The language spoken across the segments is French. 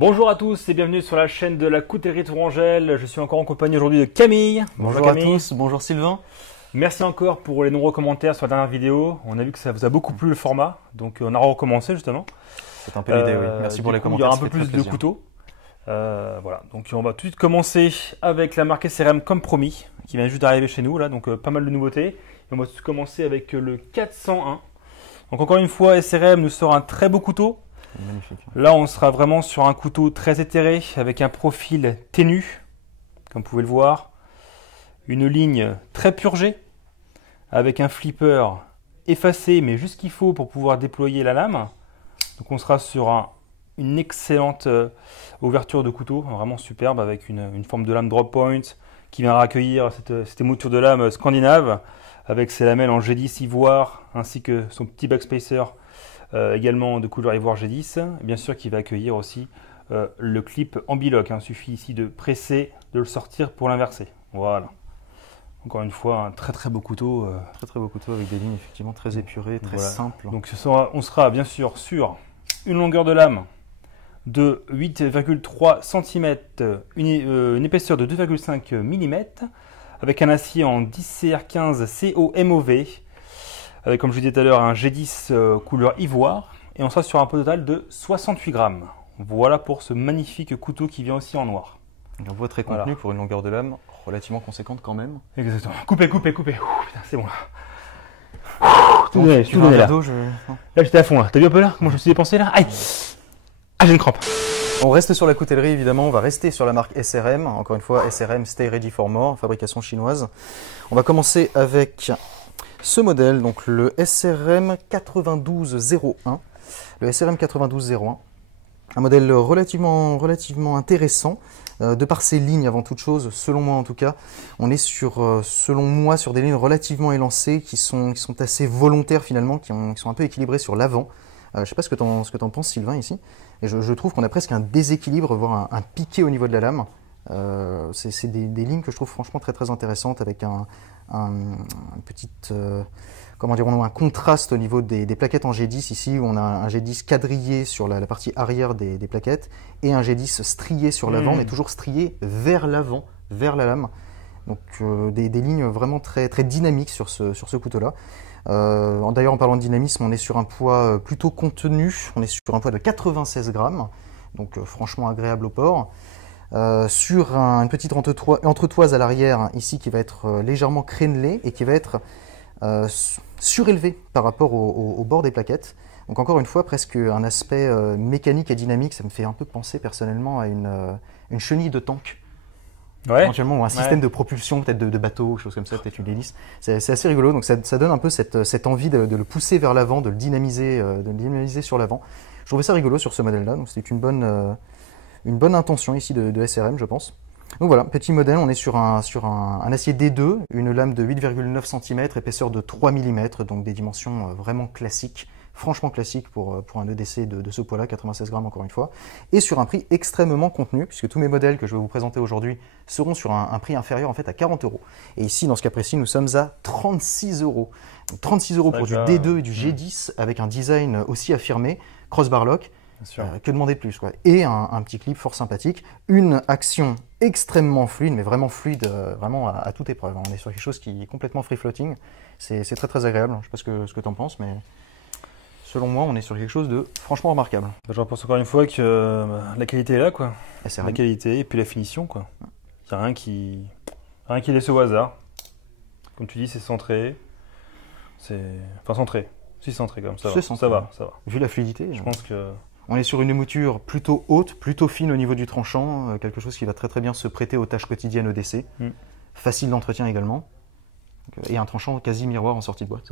Bonjour à tous et bienvenue sur la chaîne de la Coutellerie Tourangelle. Je suis encore en compagnie aujourd'hui de Camille. Bonjour Camille. à tous, bonjour Sylvain. Merci encore pour les nombreux commentaires sur la dernière vidéo. On a vu que ça vous a beaucoup plu le format, donc on a recommencé justement. C'est un peu l'idée, oui. Merci pour les commentaires. Il y aura un peu plus de couteaux. Voilà, donc on va tout de suite commencer avec la marque SRM comme promis, qui vient juste d'arriver chez nous là, donc pas mal de nouveautés. Et on va tout de suite commencer avec le 401. Donc encore une fois, SRM nous sort un très beau couteau. Magnifique. Là, on sera vraiment sur un couteau très éthéré avec un profil ténu, comme vous pouvez le voir. Une ligne très purgée avec un flipper effacé, mais juste ce qu'il faut pour pouvoir déployer la lame. Donc on sera sur une excellente ouverture de couteau, vraiment superbe, avec une forme de lame drop point qui viendra accueillir cette émouture de lame scandinave avec ses lamelles en G10 ivoire ainsi que son petit backspacer également de couleur ivoire G10. Et bien sûr qui va accueillir aussi le clip en biloc. Il suffit ici de presser, de le sortir pour l'inverser. Voilà. Encore une fois, un très très beau couteau. Très beau couteau avec des lignes effectivement très épurées, très simples. Donc on sera bien sûr sur une longueur de lame de 8,3 cm, une épaisseur de 2,5 mm, avec un acier en 10CR15 COMOV, avec comme je vous disais tout à l'heure un G10 couleur ivoire, et on sera sur un poids total de 68 grammes. Voilà pour ce magnifique couteau qui vient aussi en noir. Un poids très contenu pour une longueur de lame relativement conséquente quand même. Exactement. Coupez. Ouh, putain, c'est bon là. Tout donné là. Là j'étais à fond là. T'as vu un peu là comment je me suis dépensé là? Aïe. Ah, j'ai une crampe. On reste sur la coutellerie évidemment, on va rester sur la marque SRM. Encore une fois, SRM Stay Ready for More, fabrication chinoise. On va commencer avec ce modèle, donc le SRM 9201. Le SRM 9201, un modèle relativement intéressant, de par ses lignes avant toute chose, selon moi en tout cas. On est selon moi, sur des lignes relativement élancées, qui sont assez volontaires finalement, qui sont un peu équilibrées sur l'avant. Je ne sais pas ce que tu en penses Sylvain ici, et je trouve qu'on a presque un déséquilibre, voire un piqué au niveau de la lame. C'est des lignes que je trouve franchement très très intéressantes, avec un contraste au niveau des plaquettes en G10 ici, où on a un G10 quadrillé sur la partie arrière des plaquettes et un G10 strié sur l'avant, mais toujours strié vers l'avant, vers la lame. Donc des lignes vraiment très, très dynamiques sur ce couteau-là. D'ailleurs, en parlant de dynamisme, on est sur un poids plutôt contenu, on est sur un poids de 96 grammes, donc franchement agréable au port. Sur une petite entretoise à l'arrière ici qui va être légèrement crénelée et qui va être surélevée par rapport au bord des plaquettes. Donc encore une fois, presque un aspect mécanique et dynamique. Ça me fait un peu penser personnellement à une chenille de tank. Ouais. Éventuellement, ou un système de propulsion, peut-être de bateau, chose comme ça, peut-être une hélice. C'est assez rigolo, donc ça donne un peu cette envie de le pousser vers l'avant, de le dynamiser sur l'avant. Je trouvais ça rigolo sur ce modèle-là, donc c'était une bonne intention ici de SRM, je pense. Donc voilà, petit modèle, on est sur un acier D2, une lame de 8,9 cm, épaisseur de 3 mm, donc des dimensions vraiment classiques, franchement classiques pour un EDC de ce poids-là, 96 grammes encore une fois, et sur un prix extrêmement contenu, puisque tous mes modèles que je vais vous présenter aujourd'hui seront sur un prix inférieur en fait à 40 €. Et ici, dans ce cas précis, nous sommes à 36 €. Donc 36 € pour du D2 et du G10, avec un design aussi affirmé, crossbar lock. Que demander de plus quoi. Et un petit clip fort sympathique, une action extrêmement fluide, mais vraiment fluide, vraiment à toute épreuve. On est sur quelque chose qui est complètement free floating, c'est très très agréable. Je sais pas ce que tu en penses, mais selon moi on est sur quelque chose de franchement remarquable. Je pense encore une fois que la qualité est là quoi. La qualité et puis la finition quoi. Il n'y a rien qui laisse au hasard. Comme tu dis, c'est centré. Enfin centré. Si centré comme ça. Ça va. Vu la fluidité, je pense que on est sur une émouture plutôt haute, plutôt fine au niveau du tranchant, quelque chose qui va très très bien se prêter aux tâches quotidiennes EDC. Facile d'entretien également, et un tranchant quasi miroir en sortie de boîte.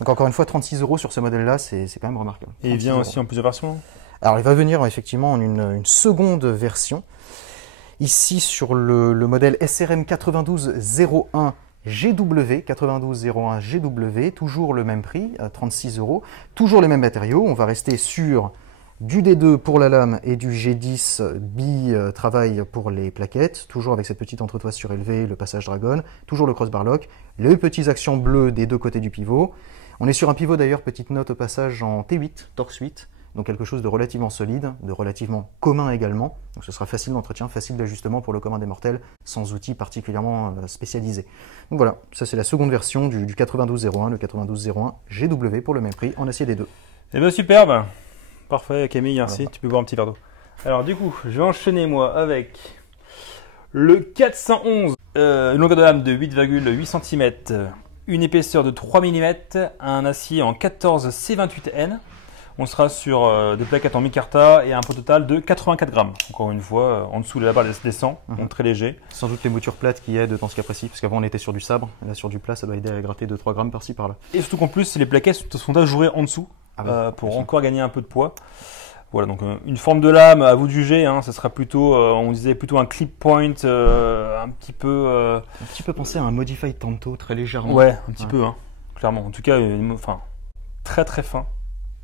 Donc encore une fois, 36 € sur ce modèle-là, c'est quand même remarquable. Et il vient aussi en plusieurs versions? Alors il va venir effectivement en une seconde version. Ici sur le modèle SRM 9201 GW, 9201 GW, toujours le même prix, 36 €, toujours les mêmes matériaux. On va rester sur du D2 pour la lame et du G10 bi-travail pour les plaquettes, toujours avec cette petite entretoise surélevée, le passage dragon, toujours le crossbar lock, les petits actions bleues des deux côtés du pivot. On est sur un pivot d'ailleurs, petite note au passage, en T8, Torx 8, donc quelque chose de relativement solide, de relativement commun également. Donc ce sera facile d'entretien, facile d'ajustement pour le commun des mortels, sans outils particulièrement spécialisés. Donc voilà, ça c'est la seconde version du 9201, le 9201 GW pour le même prix en acier des deux. Eh bien superbe. Parfait Camille, merci. Tu peux boire un petit verre d'eau. Alors du coup, je vais enchaîner moi avec le 411. Une longueur de lame de 8,8 cm, une épaisseur de 3 mm, un acier en 14 C28N. On sera sur des plaquettes en micarta et un poids total de 84 grammes. Encore une fois, en dessous de la barre des 100, donc très léger. Sans doute les moutures plates qui aident dans ce cas précis, parce qu'avant on était sur du sabre, et là sur du plat ça doit aider à gratter 2-3 grammes par-ci par-là. Et surtout qu'en plus, les plaquettes sont ajourées en dessous pour encore gagner un peu de poids. Voilà, donc une forme de lame, à vous de juger, hein, ça sera plutôt, on disait plutôt un clip point, un petit peu... Un petit peu penser à un Modified Tanto, très légèrement. Ouais, un petit peu, hein, clairement. En tout cas, enfin, très très fin.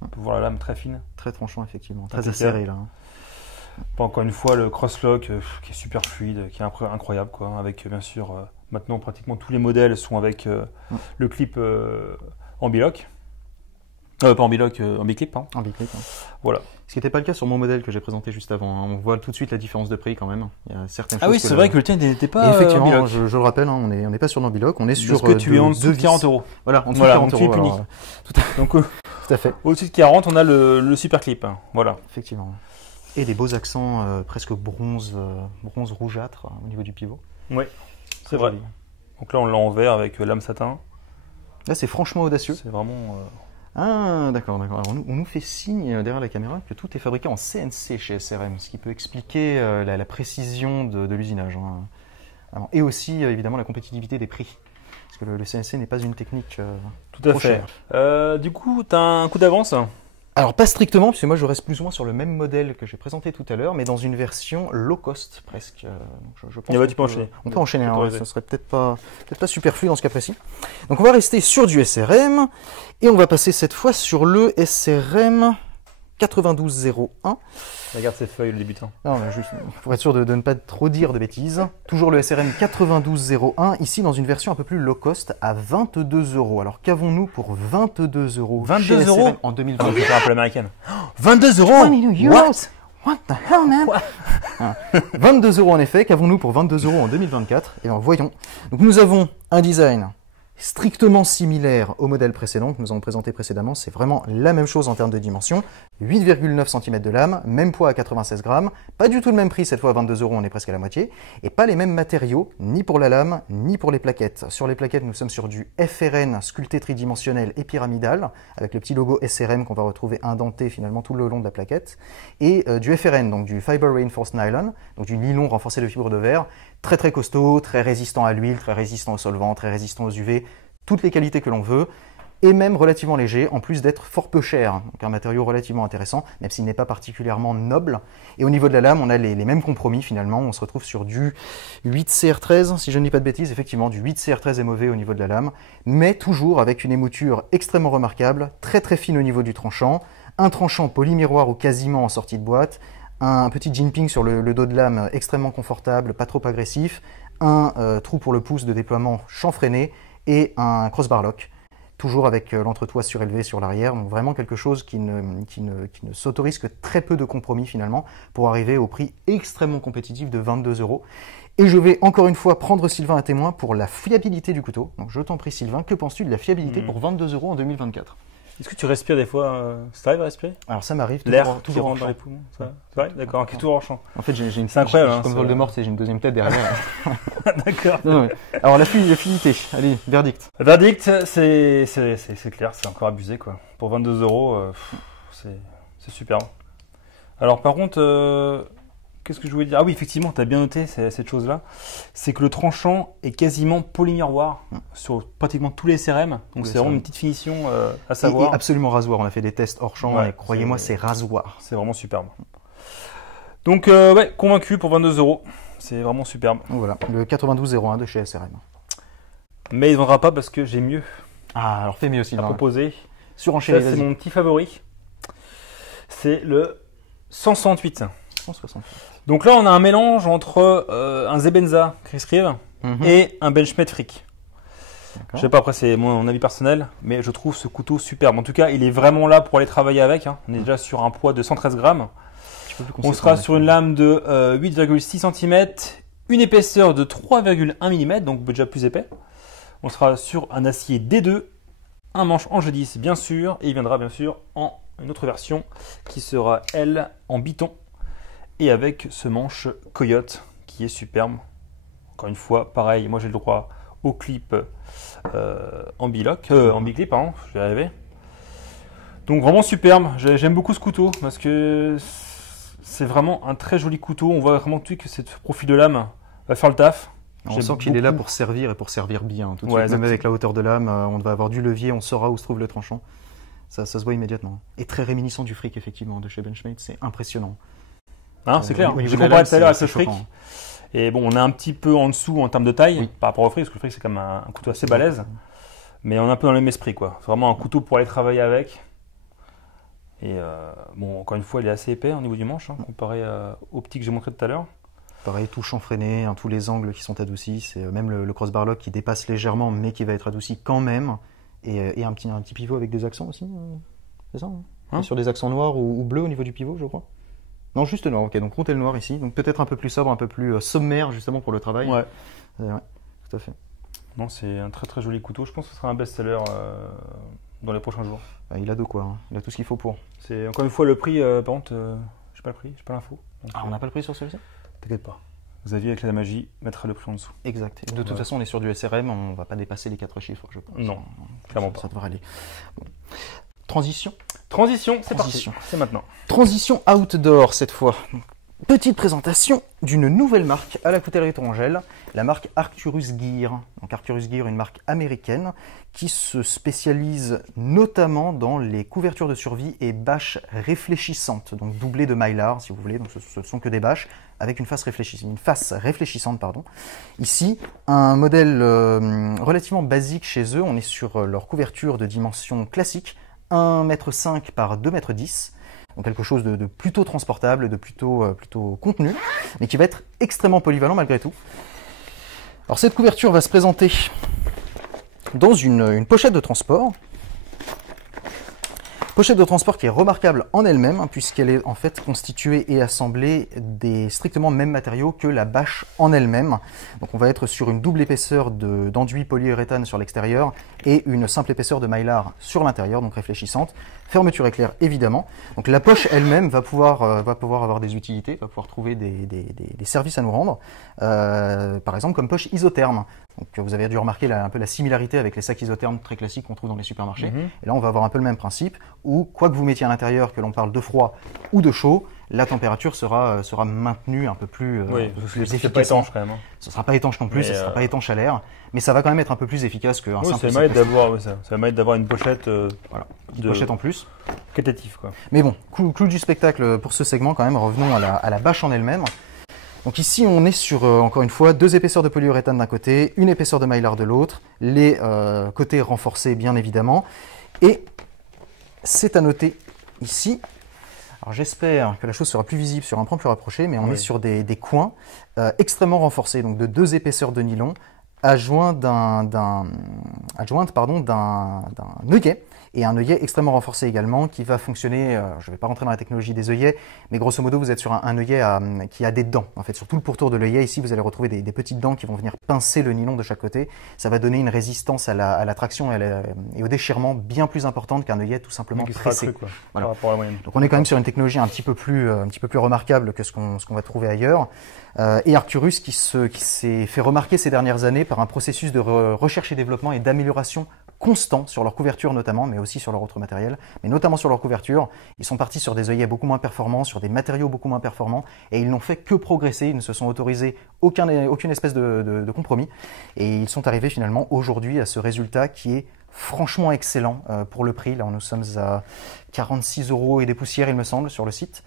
On peut voir la lame très fine. Très tranchant, effectivement. Très acéré, là. Hein. Bon, encore une fois, le crosslock qui est super fluide, qui est incroyable, quoi. Avec, bien sûr, maintenant, pratiquement tous les modèles sont avec le clip en biloc. Pas en biloc, en biclip. Hein. En biclip, hein. Voilà. Ce qui n'était pas le cas sur mon modèle que j'ai présenté juste avant. Hein. On voit tout de suite la différence de prix quand même. Il y a certaines choses. Ah oui, c'est vrai que le tien n'était pas. Et effectivement, en biloc. je le rappelle, hein, on n'est pas sur l'ambiloc, on est sur. Parce que tu es en dessous de 40 euros. Voilà, en dessous de 40 tu es euros. puni. Alors, Donc, tout à fait. Au-dessus de 40, on a le super clip. Hein. Voilà. Effectivement. Et des beaux accents presque bronze rougeâtre au niveau du pivot. Oui, c'est vrai. Donc là, on l'a en vert avec lame satin. Là, c'est franchement audacieux. C'est vraiment. Ah, d'accord. Alors, on nous fait signe derrière la caméra que tout est fabriqué en CNC chez SRM, ce qui peut expliquer la précision de l'usinage. Hein. Alors, et aussi, évidemment, la compétitivité des prix. Parce que le CNC n'est pas une technique tout à fait. Du coup, tu as un coup d'avance? Alors, pas strictement, puisque moi je reste plus ou moins sur le même modèle que j'ai présenté tout à l'heure, mais dans une version low cost presque. Je pense tu peux enchaîner. On peut enchaîner, hein, ça serait peut-être pas superflu dans ce cas précis. Donc on va rester sur du SRM, et on va passer cette fois sur le SRM 9201. Regarde ces feuilles, le débutant. Non, mais juste pour être sûr de ne pas trop dire de bêtises. Toujours le SRM 9201, ici dans une version un peu plus low cost à 22 €. Alors qu'avons-nous pour 22 € 22 chez € SRM en 2020? Je vais faire un peu l'américaine. 22 €. What the hell, man? 22 € en effet. Qu'avons-nous pour 22 € en 2024? Et bien voyons. Donc nous avons un design strictement similaire au modèle précédent que nous avons présenté précédemment. C'est vraiment la même chose en termes de dimension. 8,9 cm de lame, même poids à 96 grammes, pas du tout le même prix, cette fois à 22 €, on est presque à la moitié, et pas les mêmes matériaux, ni pour la lame, ni pour les plaquettes. Sur les plaquettes, nous sommes sur du FRN sculpté tridimensionnel et pyramidal, avec le petit logo SRM qu'on va retrouver indenté finalement tout le long de la plaquette, et du FRN, donc du Fiber Reinforced Nylon, donc du nylon renforcé de fibre de verre, très très costaud, très résistant à l'huile, très résistant aux solvants, très résistant aux UV, toutes les qualités que l'on veut, et même relativement léger, en plus d'être fort peu cher. Donc un matériau relativement intéressant, même s'il n'est pas particulièrement noble. Et au niveau de la lame, on a les mêmes compromis finalement. On se retrouve sur du 8CR13, si je ne dis pas de bêtises, effectivement, du 8CR13 MOV au niveau de la lame, mais toujours avec une émouture extrêmement remarquable, très très fine au niveau du tranchant, un tranchant polymiroir ou quasiment en sortie de boîte, un petit jinping sur le dos de lame extrêmement confortable, pas trop agressif, un trou pour le pouce de déploiement chanfreiné et un crossbar lock, toujours avec l'entretoit surélevé sur l'arrière, donc vraiment quelque chose qui ne s'autorise que très peu de compromis finalement pour arriver au prix extrêmement compétitif de 22 €. Et je vais encore une fois prendre Sylvain à témoin pour la fiabilité du couteau. Donc je t'en prie Sylvain, que penses-tu de la fiabilité pour 22 € en 2024 ? Est-ce que tu respires des fois ça arrive à respirer? Alors ça m'arrive l'air toujours rentre dans les poumons. C'est vrai, d'accord, qui est toujours en champ. En fait, j'ai une c'est incroyable. Comme Voldemort, j'ai une deuxième tête derrière. D'accord. Non, alors la fiabilité, allez, verdict. Verdict, c'est clair, c'est encore abusé quoi. Pour 22 €, c'est superbe. Alors par contre, qu'est-ce que je voulais dire? Ah oui, effectivement, tu as bien noté cette chose-là. C'est que le tranchant est quasiment polymiroir sur pratiquement tous les SRM. Donc c'est vraiment une petite finition à savoir. Et absolument rasoir. On a fait des tests hors champ et croyez-moi, c'est rasoir. C'est vraiment superbe. Donc ouais, convaincu pour 22 €. C'est vraiment superbe. Donc voilà, le 9201 de chez SRM. Mais il ne vendra pas parce que j'ai mieux. Ah, alors fais mieux aussi. À proposer. Surenchaîner, ça, c'est mon petit favori. C'est le 168. 168. Donc là, on a un mélange entre un Zebenza Chris Reeve et un Benchmade Frick. Je sais pas, après c'est mon avis personnel, mais je trouve ce couteau superbe. En tout cas, il est vraiment là pour aller travailler avec. Hein. On est déjà sur un poids de 113 grammes. On sera sur une lame de 8,6 cm, une épaisseur de 3,1 mm, donc déjà plus épais. On sera sur un acier D2, un manche en G10 bien sûr, et il viendra bien sûr en une autre version qui sera elle en biton et avec ce manche Coyote qui est superbe. Encore une fois, pareil, moi j'ai le droit au clip en biclip, pardon, je vais y arriver. Donc vraiment superbe, j'aime beaucoup ce couteau parce que c'est vraiment un très joli couteau. On voit vraiment que ce profil de lame va faire le taf. On sent qu'il est là pour servir et pour servir bien. Tout de suite, même avec la hauteur de lame, on va avoir du levier, on saura où se trouve le tranchant. Ça se voit immédiatement. Et très réminiscent du fric, effectivement, de chez Benchmade, c'est impressionnant. Ah, c'est clair, je comparais tout à l'heure avec ce fric. Et bon, on est un petit peu en dessous en termes de taille par rapport au fric, parce que le fric c'est quand même un couteau assez balèze. Mais on est un peu dans le même esprit, quoi. C'est vraiment un couteau pour aller travailler avec. Et bon, encore une fois, il est assez épais au niveau du manche, hein, comparé au petit que j'ai montré tout à l'heure. Pareil, touche enfreinée, hein, tous les angles qui sont adoucis, c'est même le crossbar lock qui dépasse légèrement, mais qui va être adouci quand même. Et un petit pivot avec des accents aussi, c'est ça hein sur des accents noirs ou bleus au niveau du pivot, je crois. Non, juste noir, ok, donc comptez le noir ici. Donc peut-être un peu plus sobre, un peu plus sommaire justement pour le travail. Ouais, tout à fait. Non, c'est un très très joli couteau. Je pense que ce sera un best-seller dans les prochains jours. Il a de quoi, hein. Il a tout ce qu'il faut pour. C'est encore une fois le prix, par contre, j'ai pas le prix, j'ai pas l'info. On n'a pas le prix sur celui-ci? T'inquiète pas. Xavier, avec la magie, mettra le prix en dessous. Exact. Et de toute façon, on est sur du SRM, on ne va pas dépasser les 4 chiffres, je pense. Non, clairement pas. Ça devrait aller. Bon. Transition, c'est parti. C'est maintenant. Transition outdoor cette fois. Petite présentation d'une nouvelle marque à la coutellerie Tourangelle, la marque Arcturus Gear. Donc Arcturus Gear, une marque américaine qui se spécialise notamment dans les couvertures de survie et bâches réfléchissantes, donc doublées de mylar si vous voulez. Donc ce sont que des bâches avec une face réfléchissante. Ici, un modèle relativement basique chez eux. On est sur leur couverture de dimension classique, 1,5 m par 2,10 m. Donc quelque chose de plutôt transportable, de plutôt contenu, mais qui va être extrêmement polyvalent malgré tout. Alors cette couverture va se présenter dans une pochette de transport. Pochette de transport qui est remarquable en elle-même, hein, puisqu'elle est en fait constituée et assemblée des strictement mêmes matériaux que la bâche en elle-même. Donc on va être sur une double épaisseur d'enduit polyuréthane sur l'extérieur et une simple épaisseur de mylar sur l'intérieur, donc réfléchissante. Fermeture éclair évidemment. Donc la poche elle-même va pouvoir avoir des utilités, va pouvoir trouver des services à nous rendre. Par exemple comme poche isotherme. Donc vous avez dû remarquer un peu la similarité avec les sacs isothermes très classiques qu'on trouve dans les supermarchés. Et là on va avoir un peu le même principe où quoi que vous mettiez à l'intérieur, que l'on parle de froid ou de chaud, la température sera maintenue un peu plus, c'est pas étanche quand même. Hein. Ce ne sera pas étanche non plus, ce ne sera pas étanche à l'air, mais ça va quand même être un peu plus efficace qu'un simple. Ça va m'aider d'avoir une pochette, une pochette en plus. Qualitatif quoi. Mais bon, clou du spectacle pour ce segment quand même, revenons à la bâche en elle-même. Donc ici on est sur, encore une fois, 2 épaisseurs de polyuréthane d'un côté, une épaisseur de mylar de l'autre, les côtés renforcés bien évidemment, et c'est à noter ici. Alors j'espère que la chose sera plus visible sur un plan plus rapproché, mais on est sur des coins extrêmement renforcés, donc de 2 épaisseurs de nylon, adjointes d'un œillet, et un œillet extrêmement renforcé également qui va fonctionner, je ne vais pas rentrer dans la technologie des œillets, mais grosso modo vous êtes sur un œillet qui a des dents. En fait, sur tout le pourtour de l'œillet, ici vous allez retrouver des petites dents qui vont venir pincer le nylon de chaque côté. Ça va donner une résistance à la traction et au déchirement bien plus importante qu'un œillet tout simplement pressé. Par rapport à la moyenne. Donc on est quand même sur une technologie un petit peu plus remarquable que ce qu'on va trouver ailleurs. Et Arcturus qui s'est fait remarquer ces dernières années par un processus de recherche et développement et d'amélioration constant sur leur couverture notamment, mais aussi sur leur autre matériel, mais notamment sur leur couverture. Ils sont partis sur des œillets beaucoup moins performants, sur des matériaux beaucoup moins performants, et ils n'ont fait que progresser, ils ne se sont autorisés aucune espèce de compromis, et ils sont arrivés finalement aujourd'hui à ce résultat qui est franchement excellent pour le prix. Là, nous sommes à 46 € et des poussières, il me semble, sur le site.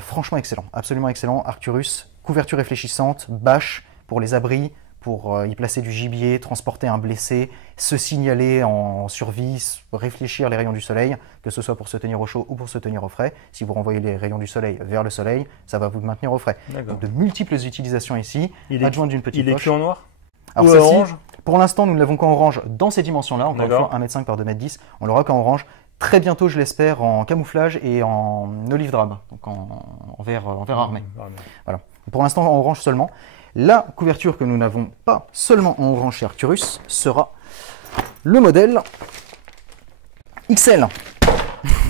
Franchement excellent, absolument excellent. Arcturus, couverture réfléchissante, bâche pour les abris, pour y placer du gibier, transporter un blessé, se signaler en survie, réfléchir les rayons du soleil, que ce soit pour se tenir au chaud ou pour se tenir au frais. Si vous renvoyez les rayons du soleil vers le soleil, ça va vous maintenir au frais. Donc de multiples utilisations ici, adjointe d'une petite poche. Il est écrit en noir alors ou orange? Pour l'instant, nous ne l'avons qu'en orange dans ces dimensions-là, encore une D'accord. fois 1m5 par 2m10. On l'aura qu'en orange. Très bientôt, je l'espère, en camouflage et en olive drab, donc en vert armé. Voilà. Pour l'instant, en orange seulement. La couverture que nous n'avons pas seulement en orange chez Arcturus sera le modèle XL.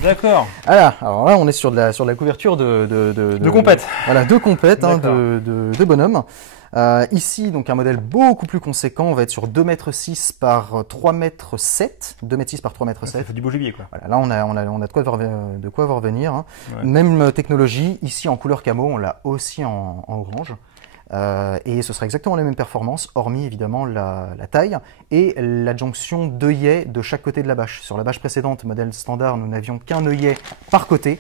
D'accord. Voilà, alors là on est sur de la couverture de compète. Voilà, de compète, hein, D'accord. de bonhomme. Ici, donc un modèle beaucoup plus conséquent, on va être sur 2,6 m par 3,7 m, 2,6 m par 3,7 m. Ça fait du beau gibier, quoi. Voilà, là on a de quoi voir venir. Hein. Ouais. Même technologie, ici en couleur camo, on l'a aussi en orange. Et ce sera exactement les mêmes performances, hormis évidemment la taille et l'adjonction d'œillets de chaque côté de la bâche. Sur la bâche précédente, modèle standard, nous n'avions qu'un œillet par côté.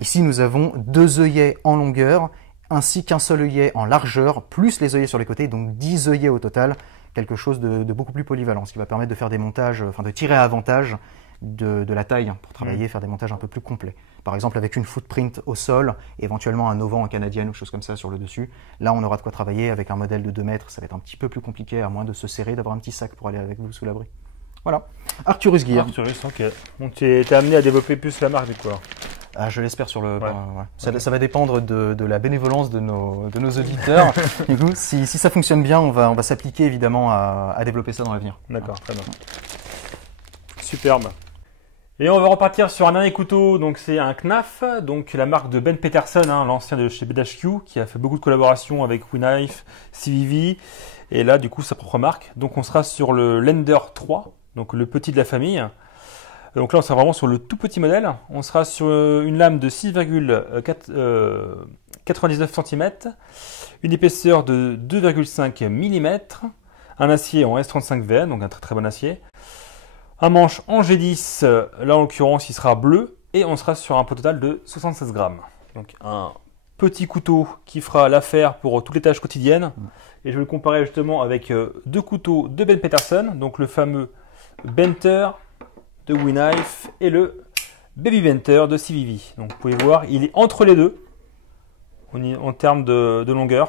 Ici, nous avons 2 œillets en longueur, ainsi qu'un seul œillet en largeur, plus les œillets sur les côtés, donc 10 œillets au total, quelque chose de beaucoup plus polyvalent, ce qui va permettre de faire des montages, enfin de tirer avantage de la taille pour travailler, faire des montages un peu plus complets. Par exemple, avec une footprint au sol, éventuellement un auvent en canadienne ou chose comme ça sur le dessus. Là, on aura de quoi travailler. Avec un modèle de 2 mètres, ça va être un petit peu plus compliqué, à moins de se serrer, d'avoir un petit sac pour aller avec vous sous l'abri. Voilà. Arcturus Gear. Arcturus, ok. Donc tu es amené à développer plus la marque, du coup. Ah, je l'espère sur le. Ouais. Ça va dépendre de la bénévolence de nos auditeurs. Du coup, si ça fonctionne bien, on va s'appliquer évidemment à développer ça dans l'avenir. D'accord, très bien. Superbe. Et on va repartir sur un dernier couteau, donc c'est un Knaf, donc la marque de Ben Peterson, hein, l'ancien de chez BHQ, qui a fait beaucoup de collaborations avec WeKnife, CVV, et là du coup sa propre marque. Donc on sera sur le Lender 3, donc le petit de la famille. Donc là on sera vraiment sur le tout petit modèle. On sera sur une lame de 6,99 cm, une épaisseur de 2,5 mm, un acier en S35VN, donc un très très bon acier. Un manche en G10, là en l'occurrence il sera bleu, et on sera sur un poids total de 76 grammes. Donc un petit couteau qui fera l'affaire pour toutes les tâches quotidiennes. Et je vais le comparer justement avec 2 couteaux de Ben Peterson, donc le fameux Benter de WeKnife et le Baby Benter de CVV. Donc vous pouvez voir, il est entre les deux en termes de longueur.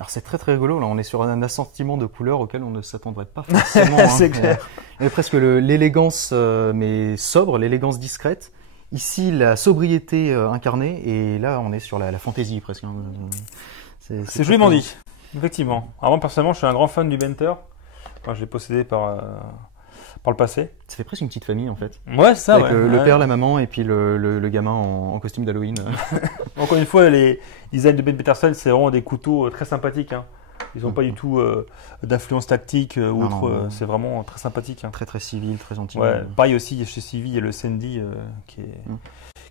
Alors c'est très très rigolo, là on est sur un assortiment de couleurs auquel on ne s'attendrait pas forcément. C'est clair. Il y a presque l'élégance mais sobre, l'élégance discrète. Ici la sobriété incarnée, et là on est sur la fantaisie presque. Hein. C'est joliment dit, effectivement. Alors moi personnellement je suis un grand fan du Benter. Enfin, je l'ai possédé par le passé. Ça fait presque une petite famille en fait. Ouais, c'est ça. Avec Ouais. le père, la maman et puis le gamin en costume d'Halloween. Encore une fois, les designs de Ben Peterson, c'est vraiment des couteaux très sympathiques. Hein. Ils n'ont pas du tout d'influence tactique ou autre. non. C'est vraiment très sympathique. Hein. Très très civil, très gentil. Ouais, pareil aussi chez Civi, il y a le Sandy qui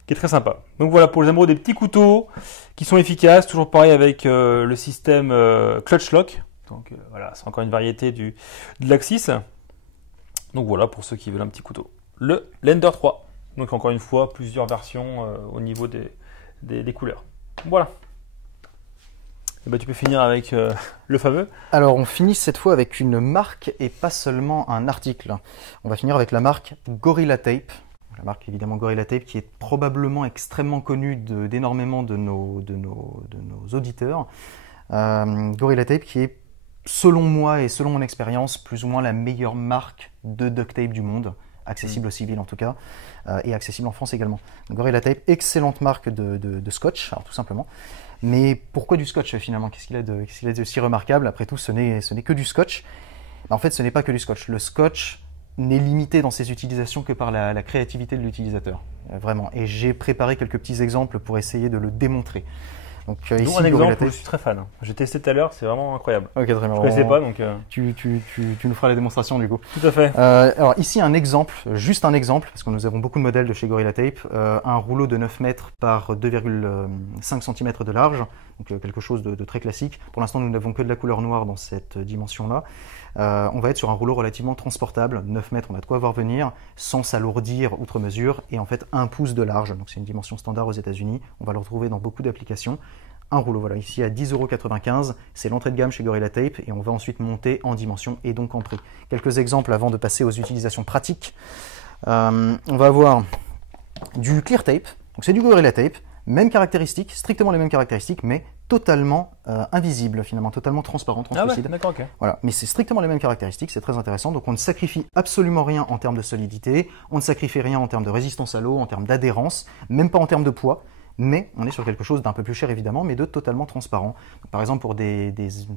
est très sympa. Donc voilà, pour les amoureux des petits couteaux qui sont efficaces, toujours pareil avec le système Clutch Lock. Donc voilà, c'est encore une variété de l'Axis. Donc voilà, pour ceux qui veulent un petit couteau. Le Lender 3. Donc encore une fois, plusieurs versions au niveau des couleurs. Voilà. Et bah, tu peux finir avec le fameux. Alors on finit cette fois avec une marque et pas seulement un article. On va finir avec la marque Gorilla Tape. La marque évidemment Gorilla Tape qui est probablement extrêmement connue d'énormément de nos auditeurs. Gorilla Tape qui est, selon moi et selon mon expérience, plus ou moins la meilleure marque de duct tape du monde, accessible aux civils en tout cas, et accessible en France également. Donc, Gorilla Tape, excellente marque de scotch, alors tout simplement. Mais pourquoi du scotch finalement? Qu'est-ce qu'il a de si remarquable? Après tout, ce n'est que du scotch. En fait, ce n'est pas que du scotch. Le scotch n'est limité dans ses utilisations que par la créativité de l'utilisateur, vraiment. Et j'ai préparé quelques petits exemples pour essayer de le démontrer. Donc, ici, un exemple Tape. où je suis très fan. J'ai testé tout à l'heure, c'est vraiment incroyable. Ok, très bien. Je ne connaissais pas, donc... Tu nous feras la démonstration du coup. Tout à fait. Alors ici un exemple, juste un exemple, parce que nous avons beaucoup de modèles de chez Gorilla Tape, un rouleau de 9 mètres par 2,5 cm de large, donc quelque chose de très classique. Pour l'instant nous n'avons que de la couleur noire dans cette dimension-là. On va être sur un rouleau relativement transportable, 9 mètres, on a de quoi voir venir, sans s'alourdir outre mesure, et en fait 1 pouce de large, donc c'est une dimension standard aux États-Unis, on va le retrouver dans beaucoup d'applications. Un rouleau, voilà, ici à 10,95 €, c'est l'entrée de gamme chez Gorilla Tape et on va ensuite monter en dimension et donc en prix. Quelques exemples avant de passer aux utilisations pratiques. On va avoir du Clear Tape, donc c'est du Gorilla Tape, même caractéristiques, strictement les mêmes caractéristiques, mais totalement invisible, finalement, totalement transparent, translucide. Ah ouais, d'accord, ok. Voilà, mais c'est strictement les mêmes caractéristiques, c'est très intéressant. Donc on ne sacrifie absolument rien en termes de solidité, on ne sacrifie rien en termes de résistance à l'eau, en termes d'adhérence, même pas en termes de poids, mais on est sur quelque chose d'un peu plus cher évidemment, mais de totalement transparent. Donc, par exemple pour des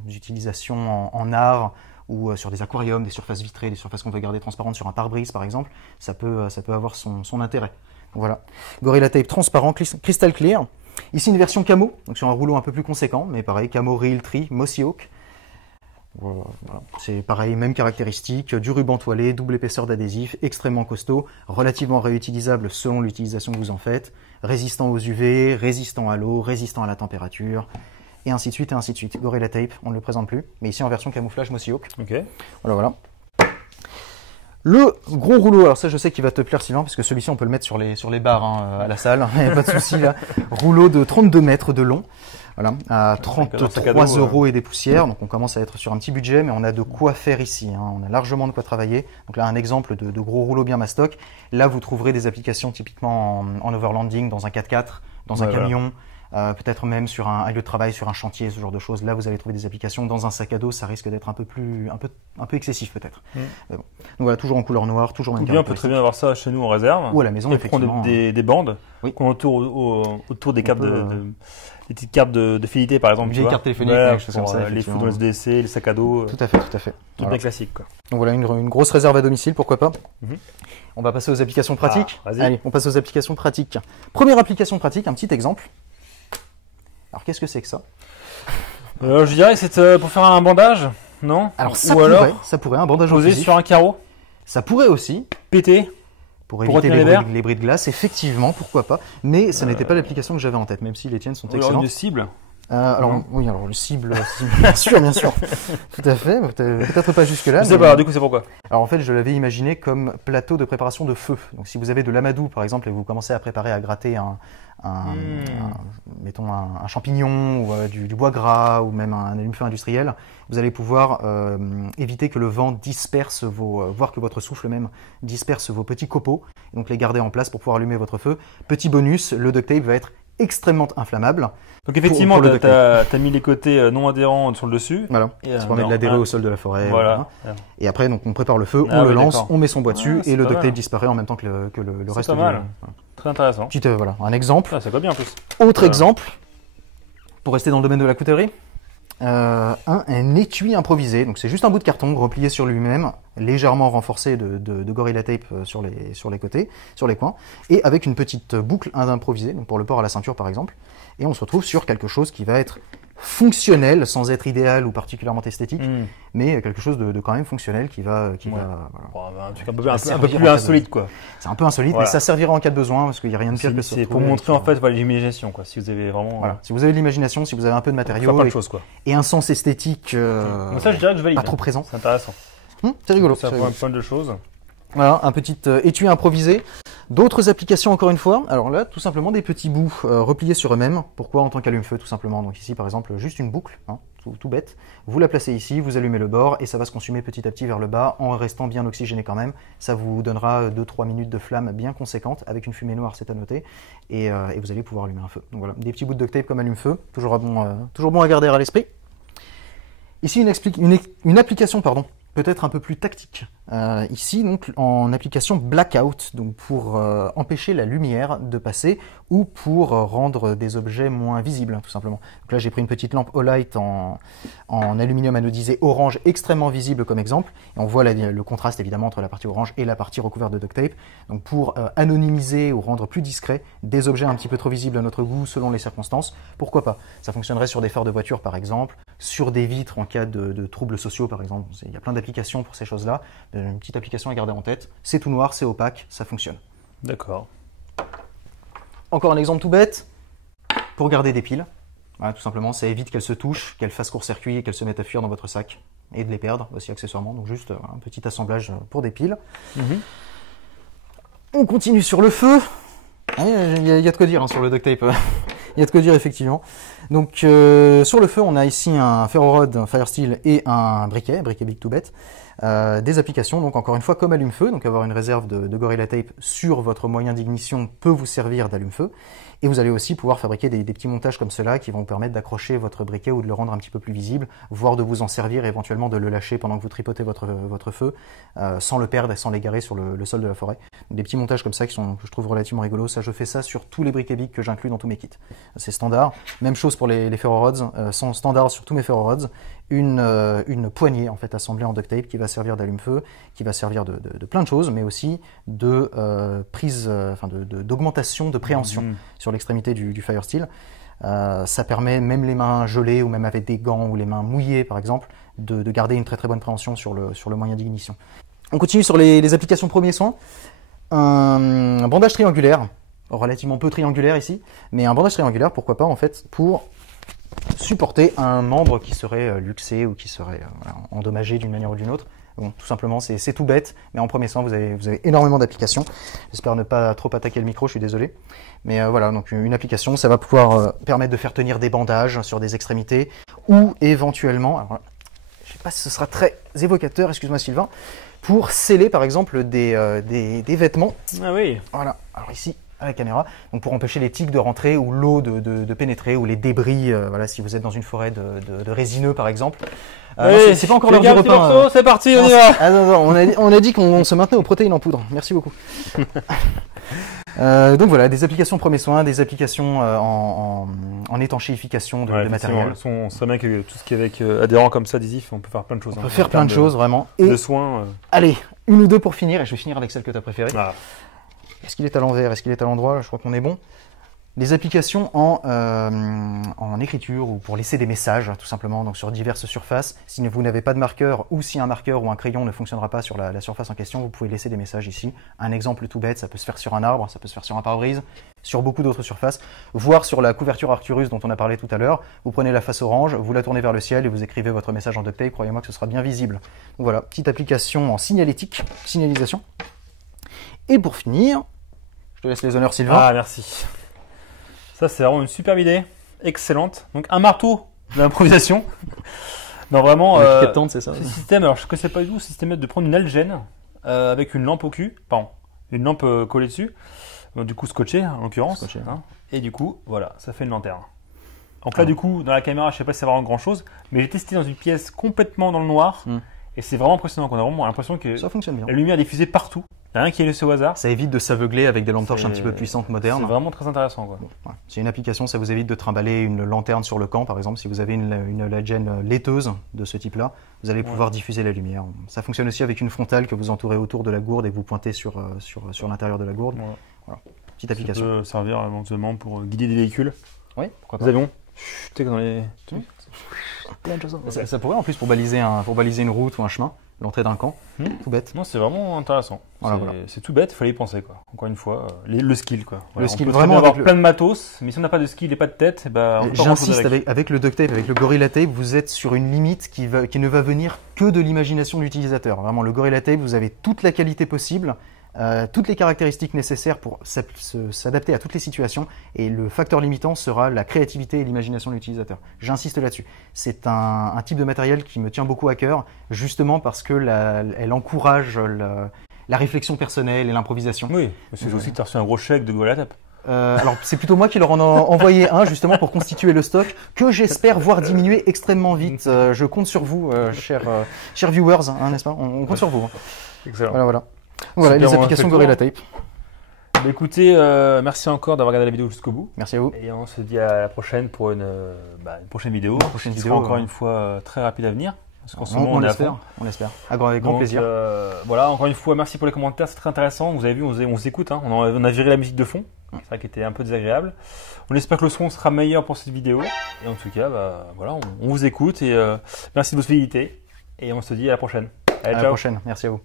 utilisations en art ou sur des aquariums, des surfaces vitrées, des surfaces qu'on veut garder transparentes sur un pare-brise par exemple, ça peut avoir son intérêt. Donc, voilà, Gorilla Tape transparent, crystal clear. Ici une version camo, donc sur un rouleau un peu plus conséquent, mais pareil, camo Real Tree, Mossy Oak. Voilà. C'est pareil, même caractéristique, du ruban toilé, double épaisseur d'adhésif, extrêmement costaud, relativement réutilisable selon l'utilisation que vous en faites, résistant aux UV, résistant à l'eau, résistant à la température, et ainsi de suite, et ainsi de suite. Gorilla Tape, on ne le présente plus, mais ici en version camouflage Mossy Oak. Ok. Voilà. Le gros rouleau, alors ça je sais qu'il va te plaire Sylvain, parce que celui-ci on peut le mettre sur les barres à la salle, il n'y a pas de souci là. Rouleau de 32 mètres de long, voilà, à 33 € et des poussières, donc on commence à être sur un petit budget, mais on a de quoi faire ici, hein. On a largement de quoi travailler. Donc là un exemple de gros rouleau bien mastoc, là vous trouverez des applications typiquement en overlanding, dans un 4x4, dans un camion, peut-être même sur un lieu de travail, sur un chantier, ce genre de choses. Là, vous allez trouver des applications. Dans un sac à dos, ça risque d'être un peu excessif peut-être. Bon. Donc voilà, toujours en couleur noire, toujours même. On peut très bien avoir ça chez nous en réserve. Ou à la maison, effectivement. Prendre des bandes qu'on entoure autour des cartes des petites cartes de fidélité, par exemple. Une vieille carte téléphonique, quelque chose comme ça. Les fous dans le SDC, les sacs à dos. Tout à fait. Tout bien classique, quoi. Donc voilà, une grosse réserve à domicile, pourquoi pas. On va passer aux applications pratiques. Allez, on passe aux applications pratiques. Première application pratique, un petit exemple. Alors qu'est-ce que c'est que ça? Je dirais que c'est pour faire un bandage, non? Alors ça pourrait, un bandage posé inclusif. sur un carreau. Ça pourrait aussi. Péter. Pour éviter les bris de glace, effectivement, pourquoi pas. Mais ça n'était pas l'application que j'avais en tête, même si les tiennes sont excellentes. Une cible. Alors le cible, bien sûr. Tout à fait. Peut-être pas jusque-là. Je sais pas, du coup c'est pourquoi. Alors en fait, je l'avais imaginé comme plateau de préparation de feu. Donc si vous avez de l'amadou par exemple et vous commencez à préparer à gratter mettons un champignon ou du bois gras ou même un allume-feu industriel, vous allez pouvoir éviter que le vent disperse voire que votre souffle même disperse vos petits copeaux, et donc les garder en place pour pouvoir allumer votre feu. Petit bonus, le duct tape va être extrêmement inflammable. Donc effectivement, tu as mis les côtés non adhérents sur le dessus. Voilà, ça permet de l'adhérer au sol de la forêt. Voilà. Et après, donc, on prépare le feu, on le lance, on met son bois dessus et le duct tape disparaît en même temps que le reste. C'est pas mal. Très intéressant. Voilà, un exemple. Ça va bien en plus. Autre exemple, pour rester dans le domaine de la coutellerie. Un étui improvisé, donc c'est juste un bout de carton replié sur lui-même, légèrement renforcé de Gorilla Tape sur les côtés, sur les coins, et avec une petite boucle improvisée, donc pour le port à la ceinture par exemple, et on se retrouve sur quelque chose qui va être fonctionnel, sans être idéal ou particulièrement esthétique, mais quelque chose de quand même fonctionnel qui va voilà. Un truc un peu plus insolite, quoi. C'est un peu insolite, mais ça servira en cas de besoin, parce qu'il n'y a rien de pire que ça. C'est pour montrer en fait l'imagination, quoi. Si vous avez vraiment. Voilà. Si vous avez de l'imagination, si vous avez un peu de matériaux et un sens esthétique ça, je dirais que je valide. Pas trop présent. C'est intéressant. C'est rigolo. Ça prend plein de choses. Voilà, un petit étui improvisé. D'autres applications encore une fois. Alors là, tout simplement des petits bouts repliés sur eux-mêmes. Pourquoi? En tant qu'allume-feu, tout simplement. Donc ici, par exemple, juste une boucle, tout bête. Vous la placez ici, vous allumez le bord et ça va se consumer petit à petit vers le bas en restant bien oxygéné quand même. Ça vous donnera 2-3 minutes de flamme bien conséquente avec une fumée noire, c'est à noter. Et vous allez pouvoir allumer un feu. Donc voilà, des petits bouts de duct tape comme allume-feu. Toujours bon à garder à l'esprit. Ici, une application, peut-être un peu plus tactique. Ici, donc, en application blackout, donc pour empêcher la lumière de passer ou pour rendre des objets moins visibles, tout simplement. Donc là, j'ai pris une petite lampe Olight en aluminium anodisé orange, extrêmement visible comme exemple. Et on voit le contraste évidemment entre la partie orange et la partie recouverte de duct tape. Donc pour anonymiser ou rendre plus discret des objets un petit peu trop visibles à notre goût selon les circonstances, pourquoi pas? Ça fonctionnerait sur des phares de voiture par exemple, sur des vitres en cas de troubles sociaux par exemple. Il y a plein d'applications pour ces choses-là. Une petite application à garder en tête. C'est tout noir, c'est opaque, ça fonctionne. D'accord. Encore un exemple tout bête. Pour garder des piles, voilà, tout simplement, ça évite qu'elles se touchent, qu'elles fassent court-circuit et qu'elles se mettent à fuir dans votre sac. Et de les perdre aussi accessoirement. Donc juste un petit assemblage pour des piles. On continue sur le feu. Il y a de quoi dire sur le duct tape. Il y a de quoi dire effectivement. Donc sur le feu, on a ici un ferrorod, un Firesteel et un briquet Big to Bet. Des applications, donc encore une fois comme allume-feu, donc avoir une réserve de Gorilla Tape sur votre moyen d'ignition peut vous servir d'allume-feu. Et vous allez aussi pouvoir fabriquer des petits montages comme cela qui vont vous permettre d'accrocher votre briquet ou de le rendre un petit peu plus visible, voire de vous en servir éventuellement de le lâcher pendant que vous tripotez votre feu, sans le perdre et sans l'égarer sur le sol de la forêt. Donc, des petits montages comme ça que je trouve relativement rigolos. Ça, je fais ça sur tous les briquets bic que j'inclus dans tous mes kits. C'est standard. Même chose pour les ferrorods, sont standards sur tous mes ferrorods. Une poignée en fait assemblée en duct tape qui va servir d'allume-feu, qui va servir de plein de choses, mais aussi de d'augmentation de préhension sur l'extrémité du Fire Steel. Ça permet, même les mains gelées ou même avec des gants ou les mains mouillées par exemple, de garder une très très bonne préhension sur le moyen d'ignition. On continue sur les applications premiers soins. Un bandage triangulaire, relativement peu triangulaire ici, mais un bandage triangulaire, pourquoi pas en fait, pour supporter un membre qui serait luxé ou qui serait endommagé d'une manière ou d'une autre. Bon, tout simplement, c'est tout bête, mais en premier soin, vous avez énormément d'applications. J'espère ne pas trop attaquer le micro, je suis désolé. Mais voilà, donc une application, ça va pouvoir permettre de faire tenir des bandages sur des extrémités, ou éventuellement, alors, je ne sais pas si ce sera très évocateur, excuse-moi Sylvain, pour sceller par exemple des vêtements. Ah oui. Voilà, alors ici, à la caméra, donc pour empêcher les tiques de rentrer ou l'eau de pénétrer ou les débris, voilà, si vous êtes dans une forêt de résineux par exemple. Oui, c'est pas encore l'heure du repas. C'est parti, on y va. Ah non, on a dit qu'on se maintenait aux protéines en poudre. Merci beaucoup. Donc voilà, des applications premiers soins, des applications en étanchéification de matériel. On sait bien que tout ce qui est avec adhérent comme ça, adhésif, on peut faire plein de choses. On peut faire plein de choses, vraiment. Et de soins. Allez, une ou deux pour finir, et je vais finir avec celle que tu as préférée. Ah. Est-ce qu'il est à l'envers? Est-ce qu'il est à l'endroit? Je crois qu'on est bon. Les applications en écriture ou pour laisser des messages, tout simplement, donc sur diverses surfaces. Si vous n'avez pas de marqueur ou si un marqueur ou un crayon ne fonctionnera pas sur la surface en question, vous pouvez laisser des messages ici. Un exemple tout bête, ça peut se faire sur un arbre, ça peut se faire sur un pare-brise, sur beaucoup d'autres surfaces, voire sur la couverture Arcturus dont on a parlé tout à l'heure. Vous prenez la face orange, vous la tournez vers le ciel et vous écrivez votre message en duct tape, croyez-moi que ce sera bien visible. Donc voilà, petite application en signalétique, signalisation. Et pour finir, je te laisse les honneurs Sylvain. Ah merci. Ça, c'est vraiment une superbe idée, excellente. Donc, un marteau d'improvisation. Non, vraiment, c'est ça. ce système, alors je ne connaissais pas du tout ce système de prendre une algène avec une lampe au cul, pardon, une lampe collée dessus, du coup scotchée en l'occurrence, hein, et du coup, voilà, ça fait une lanterne. Donc là, du coup, dans la caméra, je ne sais pas si ça va rendre grand chose, mais j'ai testé dans une pièce complètement dans le noir, et c'est vraiment impressionnant. On a vraiment l'impression que ça fonctionne bien. La lumière est diffusée partout. Il n'y a rien qui est laissé au hasard. Ça évite de s'aveugler avec des lampes torches un petit peu puissantes, modernes. C'est vraiment très intéressant, quoi. Bon, ouais. C'est une application, ça vous évite de trimballer une lanterne sur le camp, par exemple. Si vous avez une algène laiteuse de ce type-là, vous allez pouvoir diffuser la lumière. Ça fonctionne aussi avec une frontale que vous entourez autour de la gourde et que vous pointez sur l'intérieur de la gourde. Voilà. Petite application. Ça peut servir éventuellement pour guider des véhicules. Oui, pourquoi pas. Des avions. Tu sais que dans les... Ça pourrait en plus pour baliser une route ou un chemin. L'entrée d'un camp, tout bête. Non, c'est vraiment intéressant. Voilà. C'est tout bête, il fallait y penser, quoi. Encore une fois, le skill, quoi. Voilà, le skill, on peut vraiment avoir plein de matos, mais si on n'a pas de skill et pas de tête, j'insiste, avec le duct tape, avec le Gorilla Tape, vous êtes sur une limite qui ne va venir que de l'imagination de l'utilisateur. Vraiment, le Gorilla Tape, vous avez toute la qualité possible, toutes les caractéristiques nécessaires pour s'adapter à toutes les situations, et le facteur limitant sera la créativité et l'imagination de l'utilisateur. J'insiste là-dessus. C'est un type de matériel qui me tient beaucoup à cœur, justement parce que elle encourage la réflexion personnelle et l'improvisation. Oui, c'est aussi que tu as reçu un gros chèque de Gorilla Tape. Alors c'est plutôt moi qui leur en ai envoyé un justement pour constituer le stock que j'espère voir diminuer extrêmement vite. Je compte sur vous, chers viewers, hein, n'est-ce pas? On compte sur vous. Hein. Excellent. Voilà les applications Gorilla Tape. Écoutez, merci encore d'avoir regardé la vidéo jusqu'au bout. Merci à vous. Et on se dit à la prochaine pour une prochaine vidéo. Qui sera encore une fois très rapide à venir. Parce qu'en ce moment, on l'espère. Avec grand plaisir. Voilà, encore une fois, merci pour les commentaires, c'est très intéressant. Vous avez vu, on s'écoute. Hein. On a viré la musique de fond. C'est vrai qu'elle était un peu désagréable. On espère que le son sera meilleur pour cette vidéo. Et en tout cas, voilà, on vous écoute. Et merci de votre fidélité. Et on se dit à la prochaine. Allez, à la prochaine. Merci à vous.